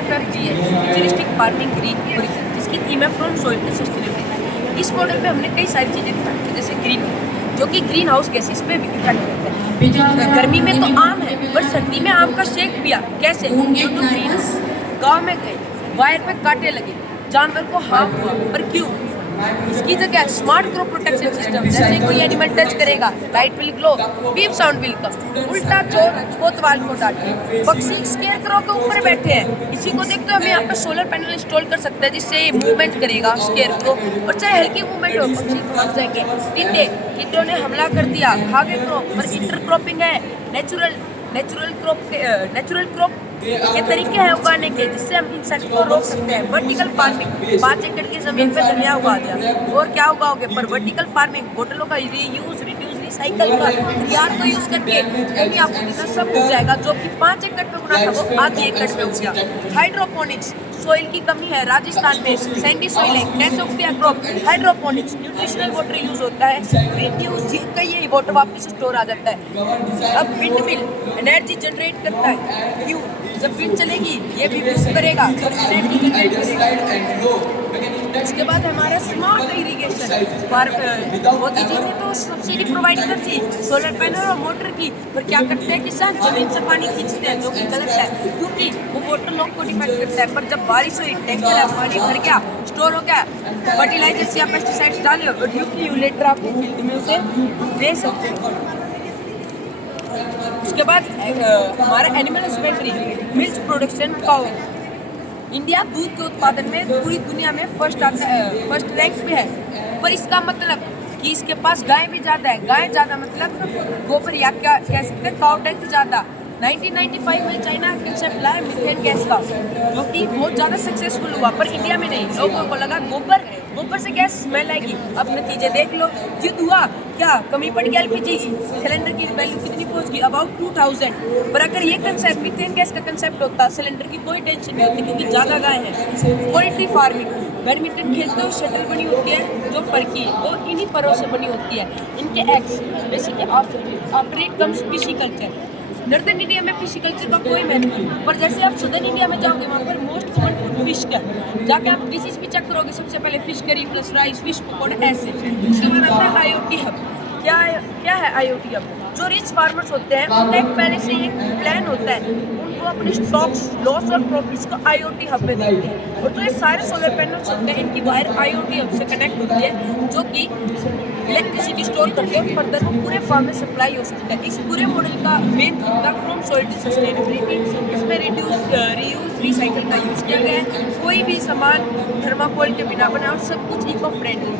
FFGS futuristic farming green origin, जिसकी theme है from soil to sustainability. इस model पे हमने कई सारी चीज़ें दिखाई थी, जैसे ग्रीन, जो कि ग्रीन हाउस गैसेस पे इफेक्ट करता है। गर्मी में तो आम है, पर सर्दी में आम का शेक पिया कैसे? Due to green house. गाँव में गए, वायर पे कांटे लगे, जानवर को हार्म हुआ, पर क्यों? इसकी जगह स्मार्ट क्रॉप प्रोटेक्शन सिस्टम, जैसे कोई एनिमल टच करेगा, light will glow, beep sound will come. उल्टा चोर कोतवाल को डांटे। पक्षी स्केयर क्रो के ऊपर बैठे हैं, इसी को देखते हुए हम यहाँ पे सोलर पैनल इंस्टॉल कर सकते हैं, जिससे ये मूवमेंट करेगा स्केयर क्रो, और चाहे हल्की मूवमेंट हो पक्षी पहुंच जाएंगे। टिड्डों ने हमला कर दिया, खा गए क्रॉप, पर इंटरक्रॉपिंग है, नेचुरल क्रॉप के तरीके हैं उगाने के, जिससे हम इंसेक्ट को रोक सकते हैं। वर्टिकल फार्मिंग, 5 एकड़ की जमीन पे धनिया उगा दिया, और क्या उगाओगे? पर वर्टिकल फार्मिंग, बोतलों का रीयूज, रिड्यूस, रिसाइकल का यार को यूज करके कहीं आपको कितना सब उग जाएगा, जो कि 5 एकड़ पे उगना था वो आधे एकड़ पे उग गया। हाइड्रोपोनिक्स, सोइल की कमी है राजस्थान में, सैंडी सोइल है, कैसे उगती है crop? Hydroponics, nutritional water use होता है, रिड्यूस कई वाटर वापस स्टोर आ जाता है। अब विंड मिल एनर्जी जनरेट करता है, क्यों? जब विंड चलेगी ये भी बूस्ट करेगा और एनर्जी जनरेट करेगा। इसके बाद हमारा स्मार्ट इरिगेशन, मोदी जी ने तो सब्सिडी प्रोवाइड कर दी सोलर पैनल और मोटर की, पर क्या करते हैं किसान? जमीन से पानी खींचते हैं, जो कि गलत है, क्योंकि वो वाटर लॉक को डिफाइन करता है। पर जब बारिश हुई, टैंकर है, पानी भर गया, स्टोर हो गया, फर्टिलाइजर्स या पेस्टिसाइड्स डाले और यूलेटर आपको फील्ड में उसे दे सकते हैं। उसके बाद हमारा animal husbandry, milk production, cow. India दूध के उत्पादन में पूरी दुनिया में फर्स्ट रैंक पे है, पर इसका मतलब कि इसके पास गाय भी ज़्यादा है। गाय ज़्यादा मतलब गोबर, या क्या कह सकते हैं काउ डेथ ज़्यादा। 1995 में चाइना कंसेप्ट लाया मीथेन गैस का, जो कि बहुत ज़्यादा सक्सेसफुल हुआ, पर इंडिया में नहीं। लोगों को लगा गोबर से गैस स्मेल आएगी। अब नतीजे देख लो, युद्ध हुआ, क्या कमी पड़ गया एलपीजी की? सिलेंडर की वैल्यू कितनी पहुंच गई? अबाउट 2000। पर अगर ये कंसेप्ट मीथेन गैस का कंसेप्ट होता, सिलेंडर की कोई टेंशन नहीं होती, क्योंकि ज़्यादा गाय है। पोल्ट्री फार्मिंग, बैडमिंटन खेलते हो शटल बनी होती है, जो फरकी वो इन्हीं परों से बनी होती है। इनके eggs basically after it comes pisciculture. Northern India में फिशिकल्चर का कोई महत्व नहीं, पर जैसे आप सदर्न इंडिया में जाओगे, वहाँ पर मोस्ट कॉमन फूड फिश का, जाके आप डिशेज भी चेक करोगे, सबसे पहले fish curry plus rice, fish पकौड़े, ऐसे। उसके बाद आता है IoT हब। क्या है IoT हब? जो रिच फार्मर्स होते हैं उनका एक पहले से एक प्लान होता है, उनको अपने स्टॉक्स, लॉस और प्रॉफिट्स को IoT हब में देते हैं। और जो ये सारे सोलर पैनल्स होते हैं, इनकी वायर IoT हब से कनेक्ट होती है, जो कि इलेक्ट्रिसिटी स्टोर करके फर्दर वो पूरे फार्म में सप्लाई हो सकता है। इस पूरे मॉडल का मेन मुद्दा फ्रॉम सॉइल टू सस्टेनेबिलिटी, इसमें रीयूज, रिसाइकल का यूज़ किया गया है। कोई भी सामान थर्माकोल के बिना बना और सब कुछ इको फ्रेंडली।